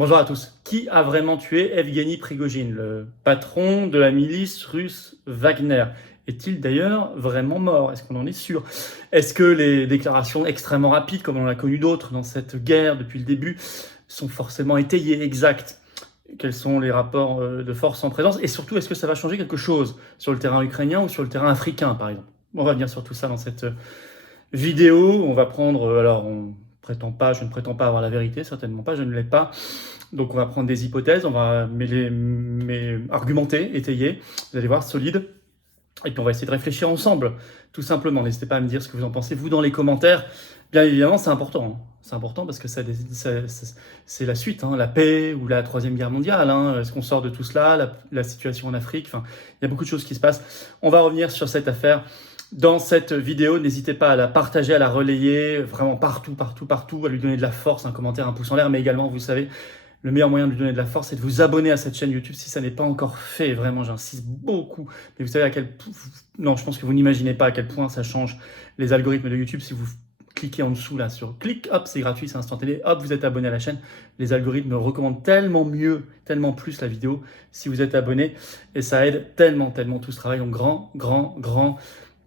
Bonjour à tous. Qui a vraiment tué Evgeny Prigojine, le patron de la milice russe Wagner? Est-il d'ailleurs vraiment mort? Est-ce qu'on en est sûr? Est-ce que les déclarations extrêmement rapides, comme on en a connu d'autres dans cette guerre depuis le début, sont forcément étayées, exactes? Quels sont les rapports de force en présence? Et surtout, est-ce que ça va changer quelque chose sur le terrain ukrainien ou sur le terrain africain, par exemple? On va venir sur tout ça dans cette vidéo. On va prendre, je ne prétends pas avoir la vérité, certainement pas, je ne l'ai pas. Donc on va prendre des hypothèses, on va argumenter, étayer, vous allez voir, solide. Et puis on va essayer de réfléchir ensemble, tout simplement. N'hésitez pas à me dire ce que vous en pensez, vous, dans les commentaires. Bien évidemment, c'est important. Hein. C'est important parce que c'est la suite, hein, la paix ou la Troisième Guerre mondiale. Hein. Est-ce qu'on sort de tout cela, la situation en Afrique, enfin, il y a beaucoup de choses qui se passent. On va revenir sur cette affaire dans cette vidéo. N'hésitez pas à la partager, à la relayer, vraiment partout, à lui donner de la force, un commentaire, un pouce en l'air, mais également, vous savez, le meilleur moyen de lui donner de la force, c'est de vous abonner à cette chaîne YouTube si ça n'est pas encore fait. Vraiment, j'insiste beaucoup. Mais vous savez à quel point... Non, je pense que vous n'imaginez pas à quel point ça change les algorithmes de YouTube. Si vous cliquez en dessous, là, sur clic, hop, c'est gratuit, c'est instantané, hop, vous êtes abonné à la chaîne. Les algorithmes recommandent tellement mieux, tellement plus la vidéo si vous êtes abonné. Et ça aide tellement tout ce travail. Donc, grand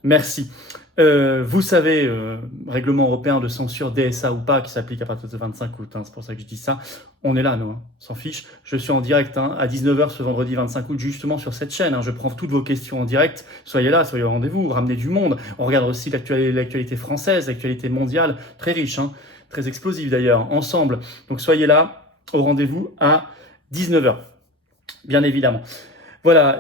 merci. Vous savez, règlement européen de censure DSA ou pas, qui s'applique à partir de 25 août, hein, c'est pour ça que je dis ça. On est là, nous, hein, s'en fiche. Je suis en direct à 19h ce vendredi 25 août, justement sur cette chaîne. Hein, je prends toutes vos questions en direct. Soyez là, soyez au rendez-vous, ramenez du monde. On regarde aussi l'actualité française, l'actualité mondiale, très riche, hein, très explosive d'ailleurs, ensemble. Donc soyez là, au rendez-vous à 19h, bien évidemment. Voilà,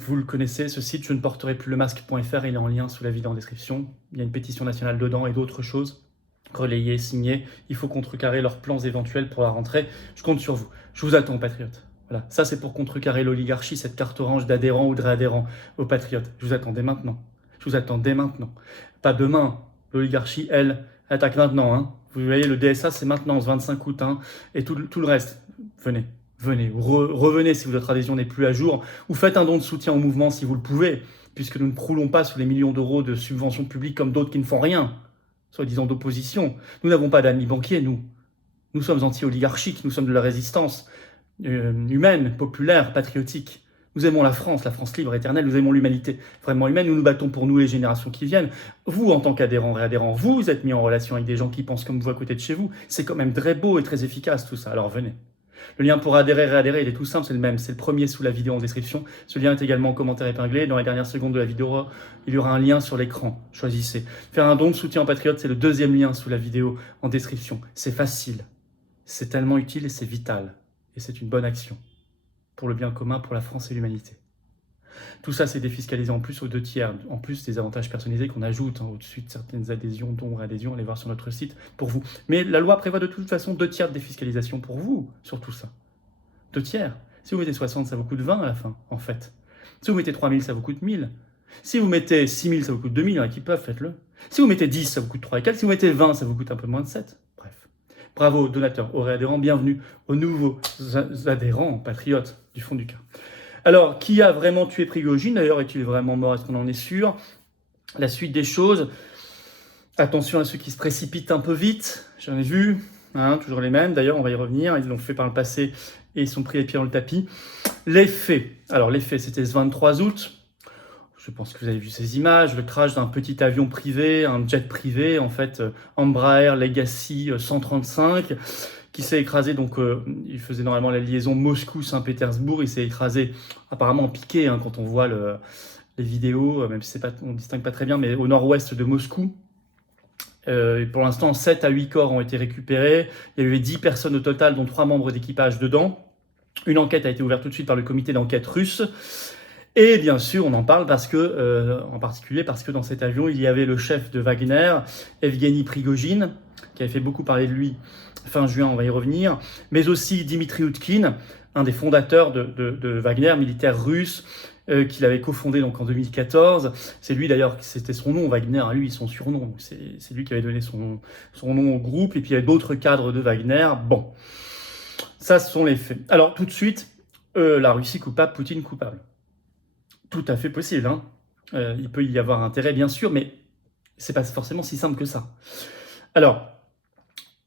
vous le connaissez, ce site, je ne porterai plus le masque.fr, il est en lien sous la vidéo en description. Il y a une pétition nationale dedans et d'autres choses. Relayées, signées. Il faut contrecarrer leurs plans éventuels pour la rentrée. Je compte sur vous. Je vous attends, patriotes. Voilà, ça c'est pour contrecarrer l'oligarchie, cette carte orange d'adhérents ou de réadhérents aux patriotes. Je vous attends dès maintenant. Je vous attends dès maintenant. Pas demain. L'oligarchie, elle, attaque maintenant. Hein. Vous voyez, le DSA, c'est maintenant, ce 25 août. Hein, et tout le reste. Venez. Venez, revenez si votre adhésion n'est plus à jour, ou faites un don de soutien au mouvement si vous le pouvez, puisque nous ne croulons pas sous les millions d'euros de subventions publiques comme d'autres qui ne font rien, soi-disant d'opposition. Nous n'avons pas d'amis banquiers, nous. Nous sommes anti-oligarchiques, nous sommes de la résistance humaine, populaire, patriotique. Nous aimons la France libre, éternelle, nous aimons l'humanité vraiment humaine, nous nous battons pour nous les générations qui viennent. Vous, en tant qu'adhérents, réadhérents, vous êtes mis en relation avec des gens qui pensent comme vous à côté de chez vous. C'est quand même très beau et très efficace tout ça, alors venez. Le lien pour adhérer, réadhérer, il est tout simple, c'est le même. C'est le premier sous la vidéo en description. Ce lien est également en commentaire épinglé. Dans les dernières secondes de la vidéo, il y aura un lien sur l'écran. Choisissez. Faire un don de soutien en patriote, c'est le deuxième lien sous la vidéo en description. C'est facile. C'est tellement utile et c'est vital. Et c'est une bonne action. Pour le bien commun, pour la France et l'humanité. Tout ça, c'est défiscalisé en plus aux 2/3, en plus des avantages personnalisés qu'on ajoute au-dessus de certaines adhésions, dons, réadhésions, allez voir sur notre site pour vous. Mais la loi prévoit de toute façon 2/3 de défiscalisation pour vous sur tout ça. 2/3. Si vous mettez 60, ça vous coûte 20 à la fin, en fait. Si vous mettez 3000, ça vous coûte 1000. Si vous mettez 6000, ça vous coûte 2000, il y en a qui peuvent, faites-le. Si vous mettez 10, ça vous coûte 3 et quelques. Si vous mettez 20, ça vous coûte un peu moins de 7. Bref. Bravo aux donateurs, aux réadhérents, bienvenue aux nouveaux adhérents, patriotes du fond du cœur. Alors, qui a vraiment tué Prigojine? D'ailleurs, est-il vraiment mort? Est-ce qu'on en est sûr? La suite des choses. Attention à ceux qui se précipitent un peu vite. J'en ai vu, hein, toujours les mêmes. D'ailleurs, on va y revenir. Ils l'ont fait par le passé et ils sont pris les pieds dans le tapis. Les faits. Alors, les faits, c'était ce 23 août. Je pense que vous avez vu ces images. Le crash d'un petit avion privé, un jet privé, en fait, Embraer Legacy 135, qui s'est écrasé. Donc, il faisait normalement la liaison Moscou-Saint-Pétersbourg. Il s'est écrasé, apparemment en piqué, hein, quand on voit les vidéos, même si on ne distingue pas très bien, mais au nord-ouest de Moscou. Pour l'instant, 7 à 8 corps ont été récupérés. Il y a eu 10 personnes au total, dont 3 membres d'équipage dedans. Une enquête a été ouverte tout de suite par le comité d'enquête russe. Et bien sûr, on en parle en particulier parce que dans cet avion, il y avait le chef de Wagner, Evgeny Prigojine, qui avait fait beaucoup parler de lui fin juin, on va y revenir, mais aussi Dimitri Utkin, un des fondateurs de Wagner, militaire russe, qu'il avait cofondé donc en 2014. C'est lui d'ailleurs, c'était son nom, Wagner, hein, lui, son surnom. C'est lui qui avait donné son nom au groupe. Et puis il y avait d'autres cadres de Wagner. Bon, ça ce sont les faits. Alors tout de suite, la Russie coupable, Poutine coupable. Tout à fait possible. Hein. Il peut y avoir intérêt, bien sûr, mais c'est pas forcément si simple que ça. Alors,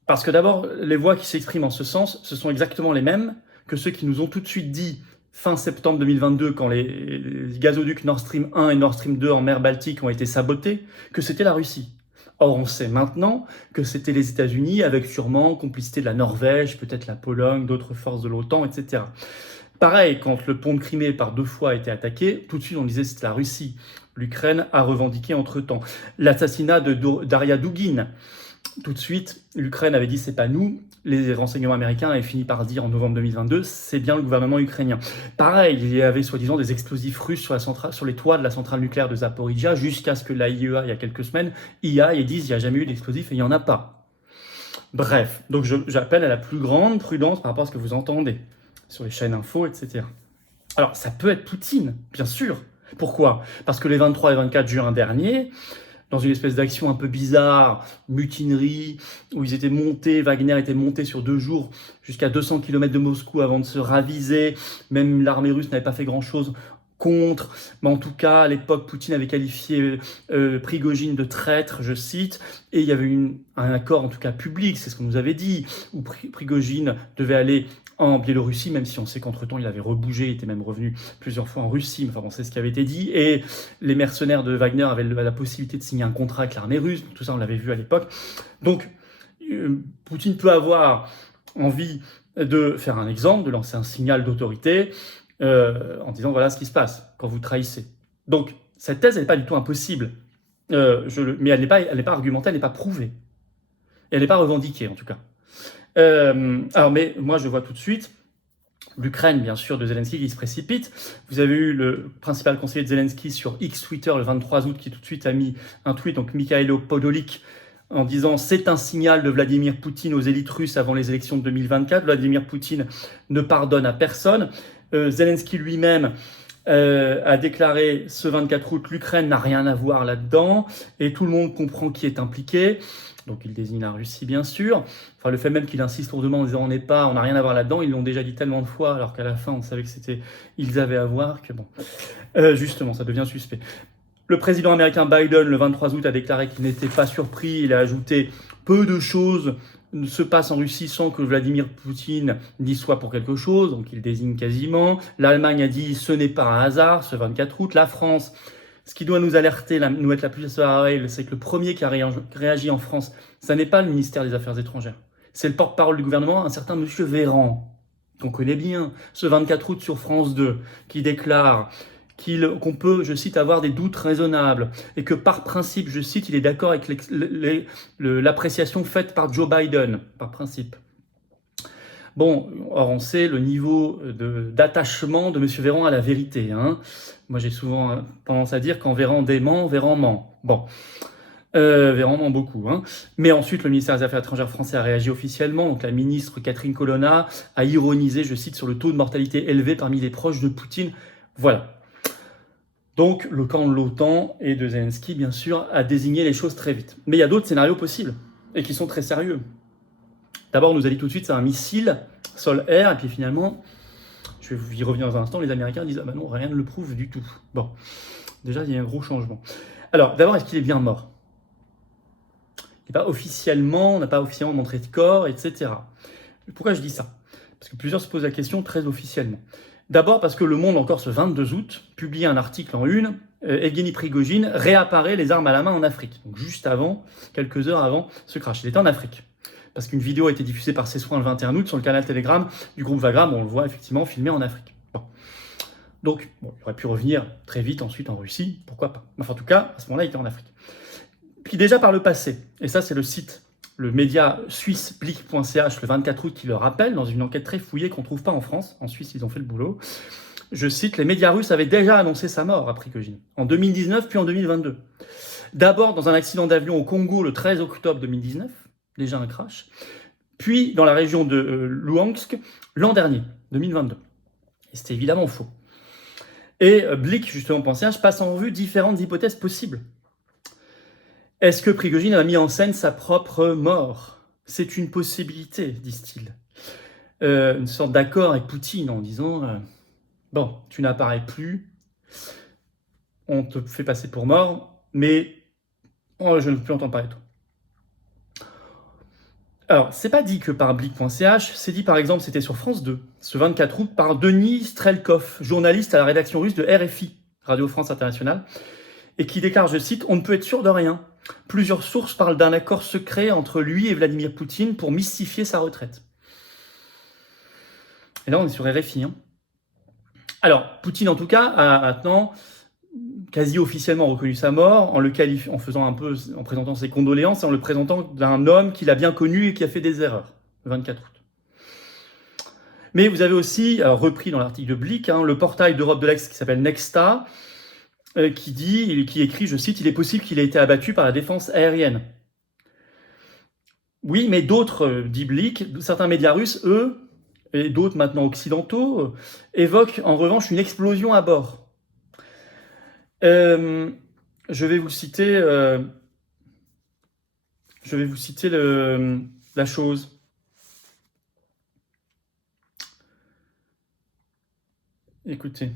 Parce que d'abord, les voix qui s'expriment en ce sens, ce sont exactement les mêmes que ceux qui nous ont tout de suite dit fin septembre 2022, quand les gazoducs Nord Stream 1 et Nord Stream 2 en mer Baltique ont été sabotés, que c'était la Russie. Or, on sait maintenant que c'était les États-Unis, avec sûrement complicité de la Norvège, peut-être la Pologne, d'autres forces de l'OTAN, etc. Pareil, quand le pont de Crimée par 2 fois a été attaqué, tout de suite on disait que c'était la Russie. L'Ukraine a revendiqué entre-temps. L'assassinat de Daria Dugin, tout de suite, l'Ukraine avait dit c'est pas nous. Les renseignements américains avaient fini par dire en novembre 2022 c'est bien le gouvernement ukrainien. Pareil, il y avait soi-disant des explosifs russes sur les toits de la centrale nucléaire de Zaporizhia jusqu'à ce que l'AIEA, il y a quelques semaines, y aille et dise il n'y a jamais eu d'explosifs et il n'y en a pas. Bref, donc j'appelle à la plus grande prudence par rapport à ce que vous entendez sur les chaînes info, etc. Alors, ça peut être Poutine, bien sûr. Pourquoi? Parce que les 23 et 24 juin dernier, dans une espèce d'action un peu bizarre, mutinerie, où ils étaient montés, Wagner était monté sur 2 jours jusqu'à 200 km de Moscou avant de se raviser. Même l'armée russe n'avait pas fait grand-chose contre. Mais en tout cas, à l'époque, Poutine avait qualifié Prigojine de traître, je cite, et il y avait un accord, en tout cas public, c'est ce qu'on nous avait dit, où Prigojine devait aller en Biélorussie, même si on sait qu'entre-temps, il avait rebougé, il était même revenu plusieurs fois en Russie, mais enfin bon, c'est ce qui avait été dit, et les mercenaires de Wagner avaient la possibilité de signer un contrat avec l'armée russe, tout ça on l'avait vu à l'époque. Donc, Poutine peut avoir envie de faire un exemple, de lancer un signal d'autorité, en disant voilà ce qui se passe quand vous trahissez. Donc, cette thèse, elle n'est pas du tout impossible, mais elle n'est pas argumentée, elle n'est pas prouvée. Et elle n'est pas revendiquée, en tout cas. Mais moi, je vois tout de suite l'Ukraine, bien sûr, de Zelensky qui se précipite. Vous avez eu le principal conseiller de Zelensky sur X Twitter le 23 août qui tout de suite a mis un tweet, donc Mikhailo Podolyak, en disant c'est un signal de Vladimir Poutine aux élites russes avant les élections de 2024. Vladimir Poutine ne pardonne à personne. Zelensky lui-même a déclaré ce 24 août l'Ukraine n'a rien à voir là-dedans et tout le monde comprend qui est impliqué. Donc il désigne la Russie bien sûr. Enfin le fait même qu'il insiste lourdement en disant on n'a rien à voir là-dedans, ils l'ont déjà dit tellement de fois alors qu'à la fin on savait que c'était ils avaient à voir que bon. Justement ça devient suspect. Le président américain Biden le 23 août a déclaré qu'il n'était pas surpris, il a ajouté peu de choses se passent en Russie sans que Vladimir Poutine n'y soit pour quelque chose, donc il désigne quasiment. L'Allemagne a dit ce n'est pas un hasard, ce 24 août. La France, ce qui doit nous alerter, nous mettre la puce à l'oreille, c'est que le premier qui a réagi en France, ça n'est pas le ministère des Affaires étrangères. C'est le porte-parole du gouvernement, un certain monsieur Véran, qu'on connaît bien, ce 24 août sur France 2, qui déclare qu'on peut, je cite, avoir des doutes raisonnables, et que par principe, je cite, il est d'accord avec l'appréciation faite par Joe Biden, par principe. Bon, or on sait le niveau d'attachement de M. Véran à la vérité. Hein. Moi j'ai souvent tendance à dire quand Véran dément, Véran ment. Bon, Véran ment beaucoup. Hein. Mais ensuite le ministère des Affaires étrangères français a réagi officiellement. Donc la ministre Catherine Colonna a ironisé, je cite, sur le taux de mortalité élevé parmi les proches de Poutine. Voilà. Donc, le camp de l'OTAN et de Zelensky, bien sûr, a désigné les choses très vite. Mais il y a d'autres scénarios possibles, et qui sont très sérieux. D'abord, on nous a dit tout de suite, c'est un missile sol-air, et puis finalement, je vais vous y revenir dans un instant, les Américains disent, ah ben non, rien ne le prouve du tout. Bon, déjà, il y a un gros changement. Alors, d'abord, est-ce qu'il est bien mort? Il n'est pas officiellement, on n'a pas officiellement montré de corps, etc. Pourquoi je dis ça? Parce que plusieurs se posent la question très officiellement. D'abord parce que Le Monde, encore ce 22 août, publie un article en une, Evgeny Prigojine réapparaît les armes à la main en Afrique. Donc juste avant, quelques heures avant ce crash. Il était en Afrique. Parce qu'une vidéo a été diffusée par ses soins le 21 août sur le canal Telegram du groupe Wagram, on le voit effectivement filmé en Afrique. Bon. Donc, bon, il aurait pu revenir très vite ensuite en Russie, pourquoi pas. Enfin, en tout cas, à ce moment-là, il était en Afrique. Puis déjà par le passé, et ça c'est le site, le média suisse blick.ch le 24 août qui le rappelle dans une enquête très fouillée qu'on ne trouve pas en France. En Suisse, ils ont fait le boulot. Je cite, les médias russes avaient déjà annoncé sa mort à Prigojine, en 2019 puis en 2022. D'abord dans un accident d'avion au Congo le 13 octobre 2019, déjà un crash, puis dans la région de Luhansk l'an dernier, 2022. Et c'était évidemment faux. Et Blick, justement.ch, passe en revue différentes hypothèses possibles. Est-ce que Prigojine a mis en scène sa propre mort? C'est une possibilité, disent-ils. Une sorte d'accord avec Poutine en disant bon, tu n'apparais plus, on te fait passer pour mort, mais je ne veux plus entendre parler de toi. Alors, c'est pas dit que par Blick.ch, c'est dit par exemple, c'était sur France 2, ce 24 août, par Denis Strelkov, journaliste à la rédaction russe de RFI, Radio France Internationale, et qui déclare, je cite, « On ne peut être sûr de rien. Plusieurs sources parlent d'un accord secret entre lui et Vladimir Poutine pour mystifier sa retraite. » Et là, on est sur RFI. Hein. Alors, Poutine, en tout cas, a maintenant quasi officiellement reconnu sa mort, en faisant un peu, en présentant ses condoléances et en le présentant d'un homme qu'il a bien connu et qui a fait des erreurs, le 24 août. Mais vous avez aussi, alors repris dans l'article de Blick, le portail d'Europe de l'Est qui s'appelle Nexta, qui écrit, je cite, « Il est possible qu'il ait été abattu par la défense aérienne. » Oui, mais d'autres, dit Blick, certains médias russes, eux, et d'autres maintenant occidentaux, évoquent en revanche une explosion à bord. Je vais vous citer la chose. Écoutez.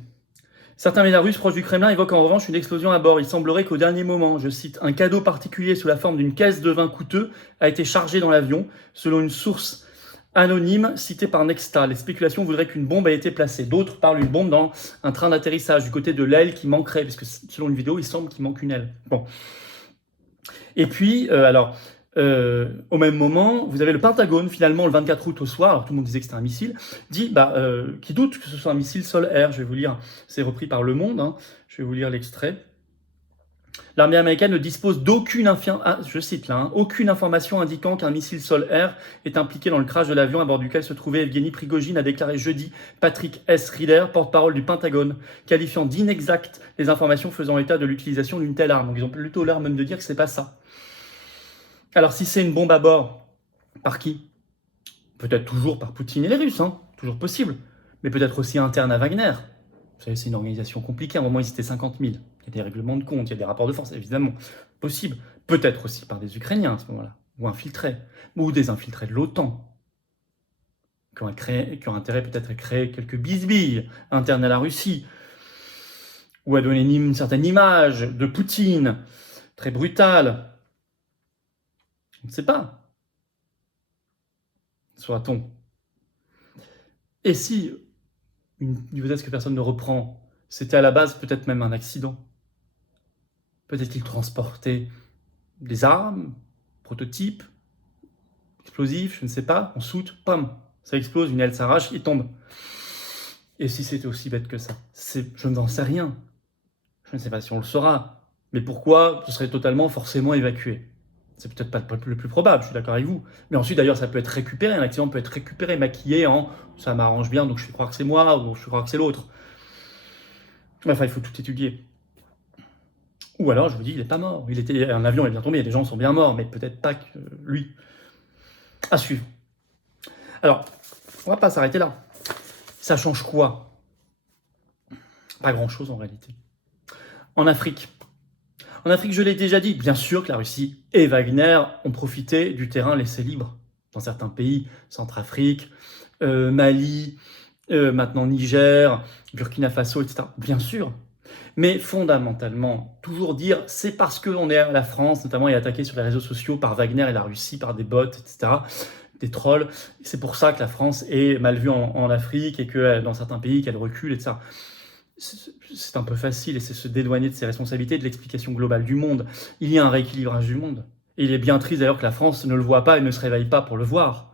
Certains médias russes proches du Kremlin évoquent en revanche une explosion à bord. Il semblerait qu'au dernier moment, je cite, « un cadeau particulier sous la forme d'une caisse de vin coûteux a été chargé dans l'avion, selon une source anonyme citée par Nexta. Les spéculations voudraient qu'une bombe ait été placée. D'autres parlent d'une bombe dans un train d'atterrissage du côté de l'aile qui manquerait, puisque selon une vidéo, il semble qu'il manque une aile. » Bon. Et puis, au même moment, vous avez le Pentagone, finalement, le 24 août au soir, alors tout le monde disait que c'était un missile, dit, qui doute que ce soit un missile sol-air. Je vais vous lire, c'est repris par Le Monde, je vais vous lire l'extrait. L'armée américaine ne dispose d'aucune aucune information indiquant qu'un missile sol-air est impliqué dans le crash de l'avion à bord duquel se trouvait Evgeny Prigojine, a déclaré jeudi Patrick S. Reeder, porte-parole du Pentagone, qualifiant d'inexactes les informations faisant état de l'utilisation d'une telle arme. Donc ils ont plutôt l'air même de dire que c'est pas ça. Alors si c'est une bombe à bord, par qui? Peut-être toujours par Poutine et les Russes, toujours possible, mais peut-être aussi interne à Wagner. Vous savez, c'est une organisation compliquée, à un moment ils étaient 50 000. Il y a des règlements de compte, il y a des rapports de force, évidemment, possible. Peut-être aussi par des Ukrainiens à ce moment-là, ou infiltrés, ou des infiltrés de l'OTAN, qui ont intérêt peut-être à créer quelques bisbilles internes à la Russie, ou à donner une certaine image de Poutine, très brutale. On ne sait pas. Soit-on. Et si, une hypothèse que personne ne reprend, c'était à la base peut-être même un accident. Peut-être qu'il transportait des armes, prototypes, explosifs, je ne sais pas, en soute, pam, ça explose, une aile s'arrache, il tombe. Et si c'était aussi bête que ça? Je n'en sais rien. Je ne sais pas si on le saura. Mais pourquoi ce serait totalement forcément évacué? C'est peut-être pas le plus probable, je suis d'accord avec vous. Mais ensuite, d'ailleurs, ça peut être récupéré, un accident peut être récupéré, maquillé en « ça m'arrange bien, donc je vais croire que c'est moi » ou « je vais croire que c'est l'autre ». Enfin, il faut tout étudier. Ou alors, je vous dis, il n'est pas mort. Un avion est bien tombé, les gens sont bien morts, mais peut-être pas que lui. À suivre. Alors, on va pas s'arrêter là. Ça change quoi? Pas grand-chose en réalité. En Afrique, je l'ai déjà dit, bien sûr que la Russie et Wagner ont profité du terrain laissé libre dans certains pays, Centrafrique, Mali, maintenant Niger, Burkina Faso, etc. Bien sûr. Mais fondamentalement, toujours dire c'est parce que la France, notamment, est attaquée sur les réseaux sociaux par Wagner et la Russie, par des bots, etc., des trolls. C'est pour ça que la France est mal vue en Afrique et que dans certains pays, qu'elle recule, etc. C'est un peu facile et c'est se dédouaner de ses responsabilités, de l'explication globale du monde. Il y a un rééquilibrage du monde. Et il est bien triste d'ailleurs que la France ne le voit pas et ne se réveille pas pour le voir.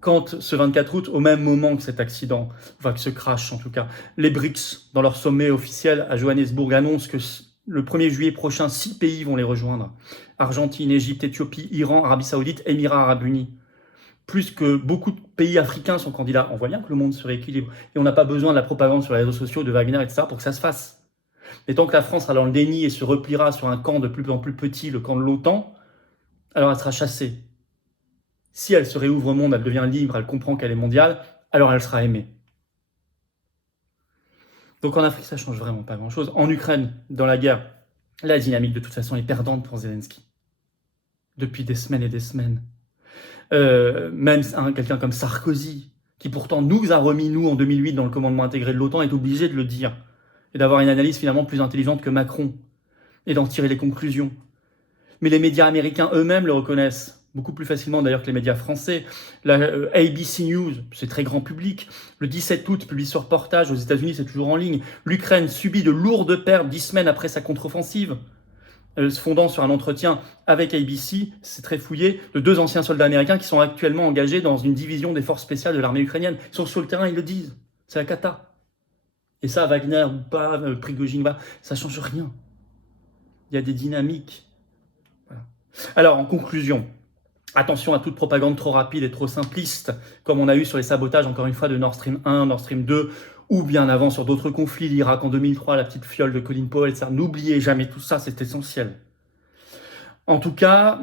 Quand ce 24 août, au même moment que cet accident, enfin que ce crash en tout cas, les BRICS, dans leur sommet officiel à Johannesburg, annoncent que le 1er juillet prochain, 6 pays vont les rejoindre. Argentine, Égypte, Éthiopie, Iran, Arabie Saoudite, Émirats Arabes Unis. Plus que beaucoup de pays africains sont candidats. On voit bien que le monde se rééquilibre. Et on n'a pas besoin de la propagande sur les réseaux sociaux de Wagner, etc. pour que ça se fasse. Mais tant que la France sera dans le déni et se repliera sur un camp de plus en plus petit, le camp de l'OTAN, alors elle sera chassée. Si elle se réouvre au monde, elle devient libre, elle comprend qu'elle est mondiale, alors elle sera aimée. Donc en Afrique, ça ne change vraiment pas grand-chose. En Ukraine, dans la guerre, la dynamique de toute façon est perdante pour Zelensky. Depuis des semaines et des semaines. Même quelqu'un comme Sarkozy, qui pourtant nous a remis, nous, en 2008, dans le commandement intégré de l'OTAN, est obligé de le dire. Et d'avoir une analyse finalement plus intelligente que Macron. Et d'en tirer les conclusions. Mais les médias américains eux-mêmes le reconnaissent. beaucoup plus facilement d'ailleurs que les médias français. La ABC News, c'est très grand public. Le 17 août, publie ce reportage aux États-Unis, c'est toujours en ligne. L'Ukraine subit de lourdes pertes 10 semaines après sa contre-offensive. Se fondant sur un entretien avec ABC, c'est très fouillé, de 2 anciens soldats américains qui sont actuellement engagés dans une division des forces spéciales de l'armée ukrainienne. Ils sont sur le terrain, ils le disent. C'est la cata. Et ça, Wagner ou pas, Prigojine, ça ne change rien. Il y a des dynamiques. Voilà. Alors, en conclusion, attention à toute propagande trop rapide et trop simpliste, comme on a eu sur les sabotages, encore une fois, de Nord Stream 1, Nord Stream 2, ou bien avant sur d'autres conflits, l'Irak en 2003, la petite fiole de Colin Powell, etc. N'oubliez jamais tout ça, c'est essentiel. En tout cas,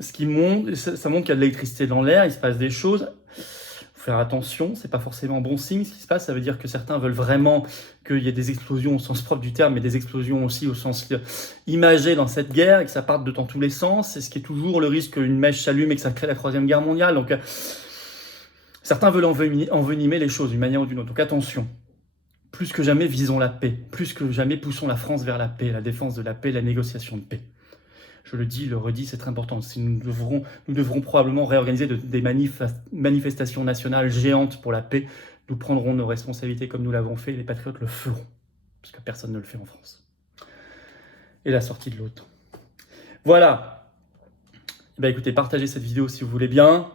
ce qui montre, ça montre qu'il y a de l'électricité dans l'air, il se passe des choses. Faut faire attention, c'est pas forcément bon signe ce qui se passe, ça veut dire que certains veulent vraiment qu'il y ait des explosions au sens propre du terme, mais des explosions aussi au sens imagé dans cette guerre, et que ça parte dans tous les sens, et ce qui est toujours le risque qu'une mèche s'allume et que ça crée la Troisième Guerre mondiale. Donc, certains veulent envenimer les choses d'une manière ou d'une autre. Donc attention, plus que jamais visons la paix, plus que jamais poussons la France vers la paix, la défense de la paix, la négociation de paix. Je le dis, le redis, c'est très important. Nous devrons probablement réorganiser des manifestations nationales géantes pour la paix. Nous prendrons nos responsabilités comme nous l'avons fait, les patriotes le feront, parce que personne ne le fait en France. Et la sortie de l'OTAN. Voilà. Écoutez, partagez cette vidéo si vous voulez bien.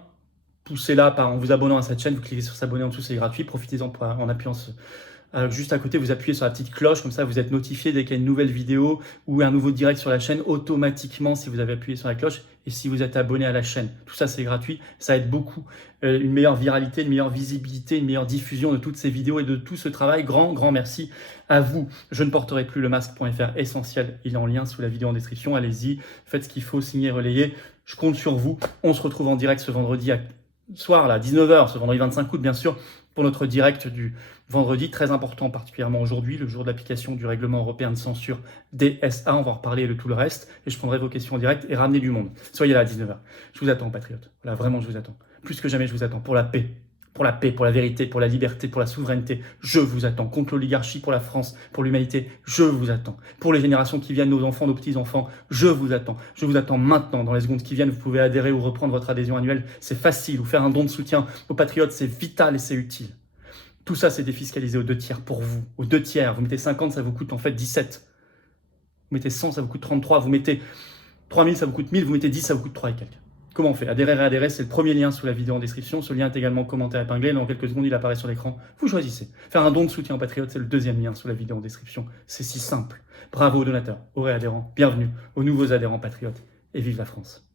Poussez-la en vous abonnant à cette chaîne. Vous cliquez sur s'abonner en dessous, c'est gratuit. Profitez-en en appuyant juste à côté, vous appuyez sur la petite cloche, comme ça vous êtes notifié dès qu'il y a une nouvelle vidéo ou un nouveau direct sur la chaîne, automatiquement si vous avez appuyé sur la cloche et si vous êtes abonné à la chaîne. Tout ça c'est gratuit, ça aide beaucoup. Une meilleure viralité, une meilleure visibilité, une meilleure diffusion de toutes ces vidéos et de tout ce travail. Grand merci à vous. Je ne porterai plus le masque.fr essentiel, il est en lien sous la vidéo en description. Allez-y, faites ce qu'il faut, signez, relayez. Je compte sur vous. On se retrouve en direct ce vendredi soir, là, 19h, ce vendredi 25 août bien sûr, pour notre direct du vendredi, très important particulièrement aujourd'hui, le jour de l'application du règlement européen de censure DSA. On va en reparler de tout le reste et je prendrai vos questions en direct et ramener du monde. Soyez là à 19h. Je vous attends, patriotes. Voilà, vraiment, je vous attends. Plus que jamais, je vous attends pour la paix. Pour la paix, pour la vérité, pour la liberté, pour la souveraineté. Je vous attends. Contre l'oligarchie, pour la France, pour l'humanité. Je vous attends. Pour les générations qui viennent, nos enfants, nos petits-enfants. Je vous attends. Je vous attends maintenant. Dans les secondes qui viennent, vous pouvez adhérer ou reprendre votre adhésion annuelle. C'est facile. Ou faire un don de soutien aux patriotes, c'est vital et c'est utile. Tout ça, c'est défiscalisé aux 2 tiers pour vous. Aux 2 tiers. Vous mettez 50, ça vous coûte en fait 17. Vous mettez 100, ça vous coûte 33. Vous mettez 3000, ça vous coûte 1000. Vous mettez 10, ça vous coûte 3 et quelques. Comment on fait? Adhérer, réadhérer, c'est le premier lien sous la vidéo en description. Ce lien est également commenté, épinglé. Dans quelques secondes, il apparaît sur l'écran. Vous choisissez. Faire un don de soutien aux patriotes, c'est le 2e lien sous la vidéo en description. C'est si simple. Bravo aux donateurs, aux réadhérents. Bienvenue aux nouveaux adhérents patriotes. Et vive la France.